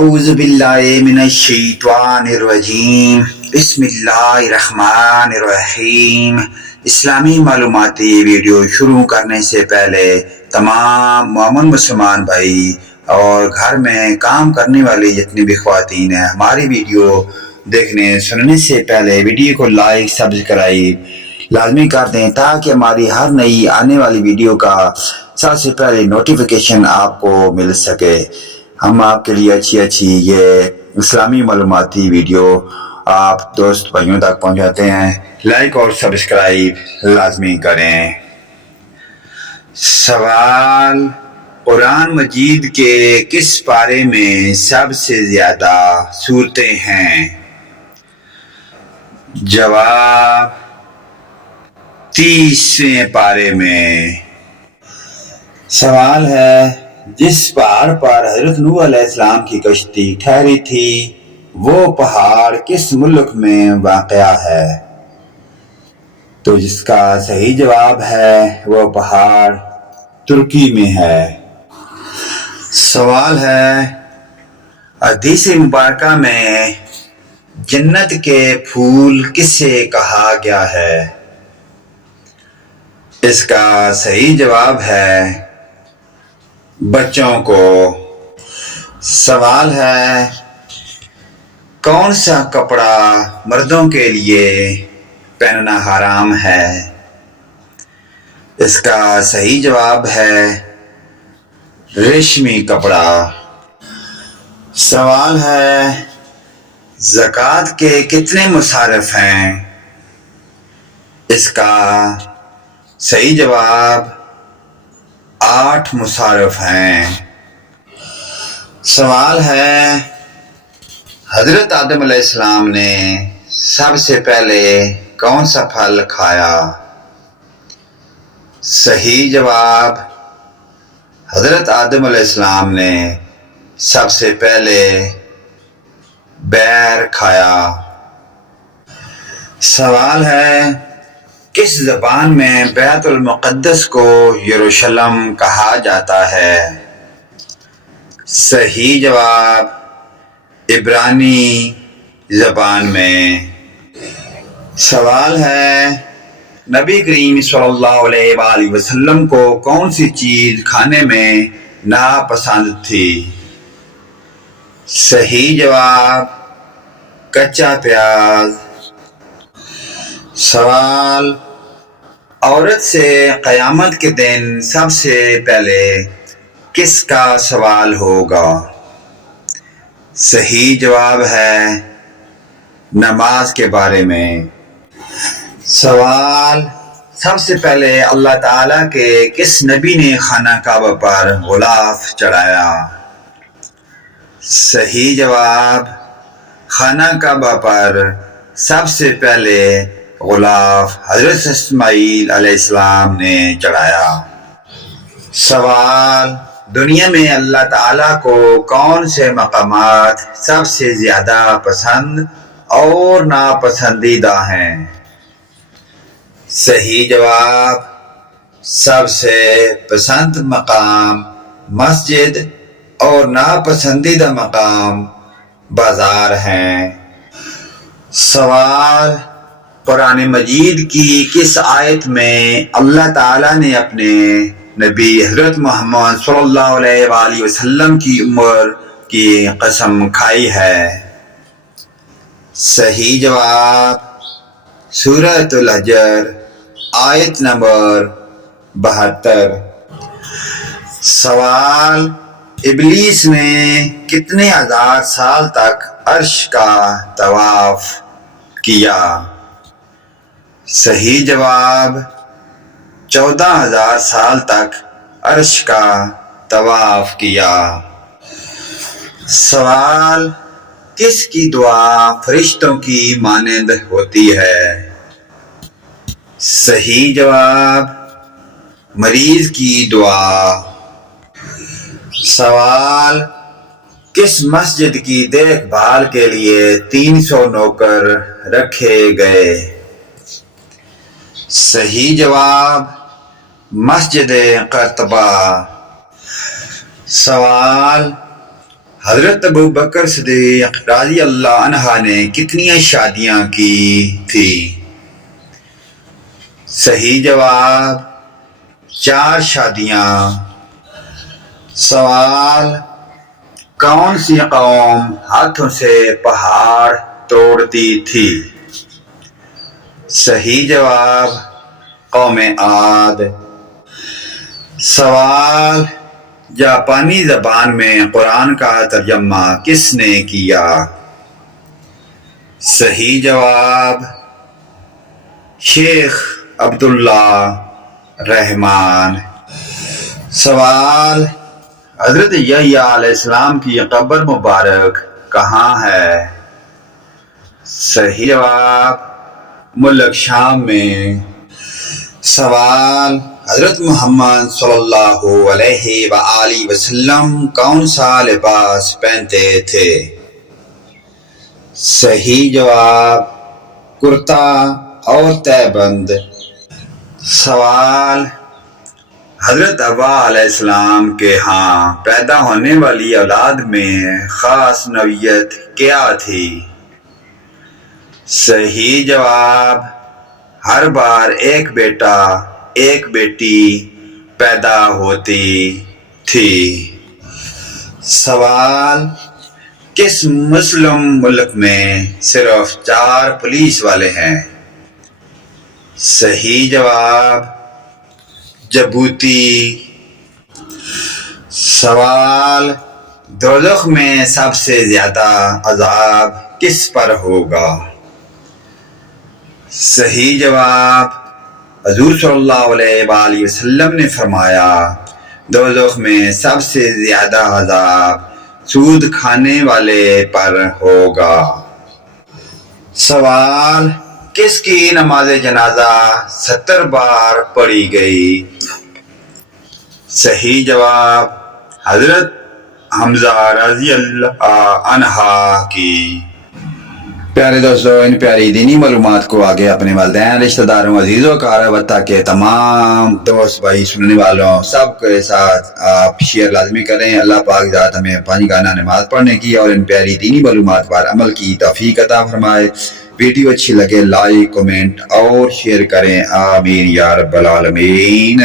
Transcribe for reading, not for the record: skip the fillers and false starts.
اعوذ باللہ من الشیطان الرجیم بسم اللہ الرحمن الرحیم۔ اسلامی معلوماتی ویڈیو شروع کرنے سے پہلے تمام مومن مسلمان بھائی اور گھر میں کام کرنے والی جتنی بھی خواتین ہیں، ہماری ویڈیو دیکھنے سننے سے پہلے ویڈیو کو لائک سبسکرائب لازمی کر دیں تاکہ ہماری ہر نئی آنے والی ویڈیو کا سب سے پہلے نوٹیفیکیشن آپ کو مل سکے۔ ہم آپ کے لیے اچھی یہ اسلامی معلوماتی ویڈیو آپ دوست بھائیوں تک پہنچاتے ہیں، لائک اور سبسکرائب لازمی کریں۔ سوال: قرآن مجید کے کس پارے میں سب سے زیادہ سورتیں ہیں؟ جواب: 30ویں پارے میں۔ سوال ہے: جس پہاڑ پر حضرت نوح علیہ السلام کی کشتی ٹھہری تھی وہ پہاڑ کس ملک میں واقع ہے؟ تو جس کا صحیح جواب ہے وہ پہاڑ ترکی میں ہے۔ سوال ہے: حدیث مبارکہ میں جنت کے پھول کسے کہا گیا ہے؟ اس کا صحیح جواب ہے بچوں کو۔ سوال ہے: کون سا کپڑا مردوں کے لیے پہننا حرام ہے؟ اس کا صحیح جواب ہے ریشمی کپڑا۔ سوال ہے: زکوٰۃ کے کتنے مصارف ہیں؟ اس کا صحیح جواب 8 مصارف ہیں۔ سوال ہے: حضرت آدم علیہ السلام نے سب سے پہلے کون سا پھل کھایا؟ صحیح جواب: حضرت آدم علیہ السلام نے سب سے پہلے بیر کھایا۔ سوال ہے: کس زبان میں بیت المقدس کو یروشلم کہا جاتا ہے؟ صحیح جواب عبرانی زبان میں۔ سوال ہے: نبی کریم صلی اللہ علیہ وآلہ وسلم کو کون سی چیز کھانے میں ناپسند تھی؟ صحیح جواب کچا پیاز۔ سوال: عورت سے قیامت کے دن سب سے پہلے کس کا سوال ہوگا؟ صحیح جواب ہے نماز کے بارے میں۔ سوال: سب سے پہلے اللہ تعالیٰ کے کس نبی نے خانہ کعبہ پر غلاف چڑھایا؟ صحیح جواب خانہ کعبہ پر سب سے پہلے غلاف حضرت اسماعیل علیہ السلام نے چڑھایا۔ سوال: دنیا میں اللہ تعالیٰ کو کون سے مقامات سب سے زیادہ پسند اور ناپسندیدہ ہیں؟ صحیح جواب سب سے پسند مقام مسجد اور ناپسندیدہ مقام بازار ہیں۔ سوال: قرآن مجید کی کس آیت میں اللہ تعالیٰ نے اپنے نبی حضرت محمد صلی اللہ علیہ وآلہ وسلم کی عمر کی قسم کھائی ہے؟ صحیح جواب سورۃ الحجر آیت نمبر 72۔ سوال: ابلیس نے کتنے ہزار سال تک عرش کا طواف کیا؟ صحیح جواب 14,000 سال تک عرش کا طواف کیا۔ سوال: کس کی دعا فرشتوں کی مانند ہوتی ہے؟ صحیح جواب مریض کی دعا۔ سوال: کس مسجد کی دیکھ بھال کے لیے 300 نوکر رکھے گئے؟ صحیح جواب مسجد قرطبہ۔ سوال: حضرت ابو بکر صدیق رضی اللہ عنہ نے کتنی شادیاں کی تھی؟ صحیح جواب 4 شادیاں۔ سوال، کون سی قوم ہاتھوں سے پہاڑ توڑتی تھی؟ صحیح جواب قوم عاد۔ سوال، جاپانی زبان میں قرآن کا ترجمہ کس نے کیا؟ صحیح جواب شیخ عبداللہ رحمان۔ سوال، حضرت یحییٰ علیہ السلام کی قبر مبارک کہاں ہے؟ صحیح جواب ملک شام میں۔ سوال، حضرت محمد صلی اللہ علیہ وآلہ وسلم کون سا لباس پہنتے تھے؟ صحیح جواب کرتا اور تہبند۔ سوال، حضرت حوا علیہ السلام کے ہاں پیدا ہونے والی اولاد میں خاص نوعیت کیا تھی؟ صحیح جواب ہر بار ایک بیٹا ایک بیٹی پیدا ہوتی تھی۔ سوال، کس مسلم ملک میں صرف 4 پولیس والے ہیں؟ صحیح جواب جبوتی۔ سوال، دوزخ میں سب سے زیادہ عذاب کس پر ہوگا؟ صحیح جواب حضور صلی اللہ علیہ وآلہ وسلم نے فرمایا دوزخ میں سب سے زیادہ عذاب سود کھانے والے پر ہوگا۔ سوال، کس کی نماز جنازہ 70 بار پڑھی گئی؟ صحیح جواب حضرت حمزہ رضی اللہ عنہ کی۔ پیارے دوستو، ان پیاری دینی معلومات کو آگے اپنے والدین، رشتہ داروں، عزیزوں، قرابت کے تمام دوست بھائی سننے والوں سب کے ساتھ آپ شیئر لازمی کریں۔ اللہ پاک ذات ہمیں 5 گانا نماز پڑھنے کی اور ان پیاری دینی معلومات پر عمل کی توفیق عطا فرمائے۔ ویڈیو اچھی لگے لائک، کمنٹ اور شیئر کریں، آمین یا رب العالمین۔